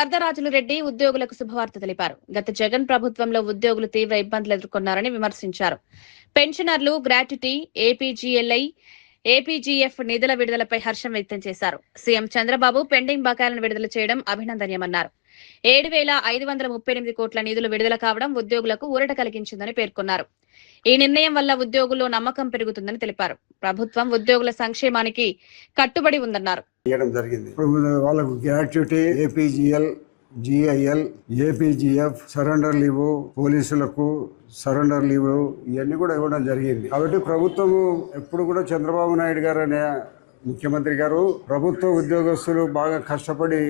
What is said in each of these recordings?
వరదరాజులు రెడ్డి ఉద్యోగులకు శుభవార్త తెలిపారు. గత జగన్ ప్రభుత్వంలో ఉద్యోగులు తీవ్ర ఇబ్బందులు ఎదుర్కొన్నారని విమర్శించారు. పెన్షనర్లు, గ్రాట్యుటీ, ఏపీజీఎల్ఐ, ఏపీజీఎఫ్ నిధుల విడుదలపై హర్షం వ్యక్తం చేశారు. సీఎం చంద్రబాబు పెండింగ్ బకాయిలను విడుదల చేయడం అభినందనీయమన్నారు. 7,538 కోట్ల నిధులు విడుదల కావడం ఉద్యోగులకు ఊరట కలిగించిందని పేర్కొన్నారు. ఈ నిర్ణయం వల్ల ఉద్యోగుల్లో నమ్మకం పెరుగుతుందని తెలిపారు. ప్రభుత్వం ఉద్యోగుల సంక్షేమానికి కట్టుబడి ఉందన్నారు. వాళ్ళకు gratuity, APGL, GIL, APGF, surrender leave, పోలీసులకు సరెండర్ లీవ్ ఇవన్నీ కూడా ఇవ్వడం జరిగింది. కాబట్టి ప్రభుత్వము ఎప్పుడు కూడా చంద్రబాబు నాయుడు గారు అనే ముఖ్యమంత్రి గారు ప్రభుత్వ ఉద్యోగస్తులు బాగా కష్టపడి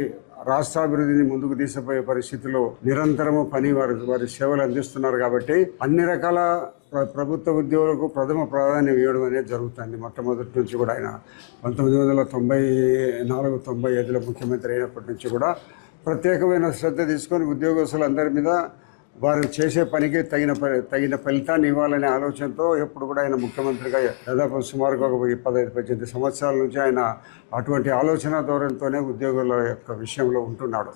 రాష్ట్రాభివృద్ధిని ముందుకు తీసుకుపోయే పరిస్థితిలో నిరంతరము వారి సేవలు అందిస్తున్నారు. కాబట్టి అన్ని రకాల ప్రభుత్వ ఉద్యోగులకు ప్రథమ ప్రాధాన్యం ఇవ్వడం అనేది జరుగుతుంది. మొట్టమొదటి నుంచి కూడా ఆయన 1994-95లో ముఖ్యమంత్రి అయినప్పటి నుంచి కూడా ప్రత్యేకమైన శ్రద్ధ తీసుకొని ఉద్యోగస్తులందరి మీద వారు చేసే పనికి తగిన ఫలితాన్ని ఇవ్వాలనే ఆలోచనతో ఎప్పుడు కూడా ఆయన ముఖ్యమంత్రిగా దాదాపు సుమారుగా 15-18 సంవత్సరాల నుంచి ఆయన అటువంటి ఆలోచన ధోరణితోనే ఉద్యోగుల యొక్క విషయంలో ఉంటున్నాడు.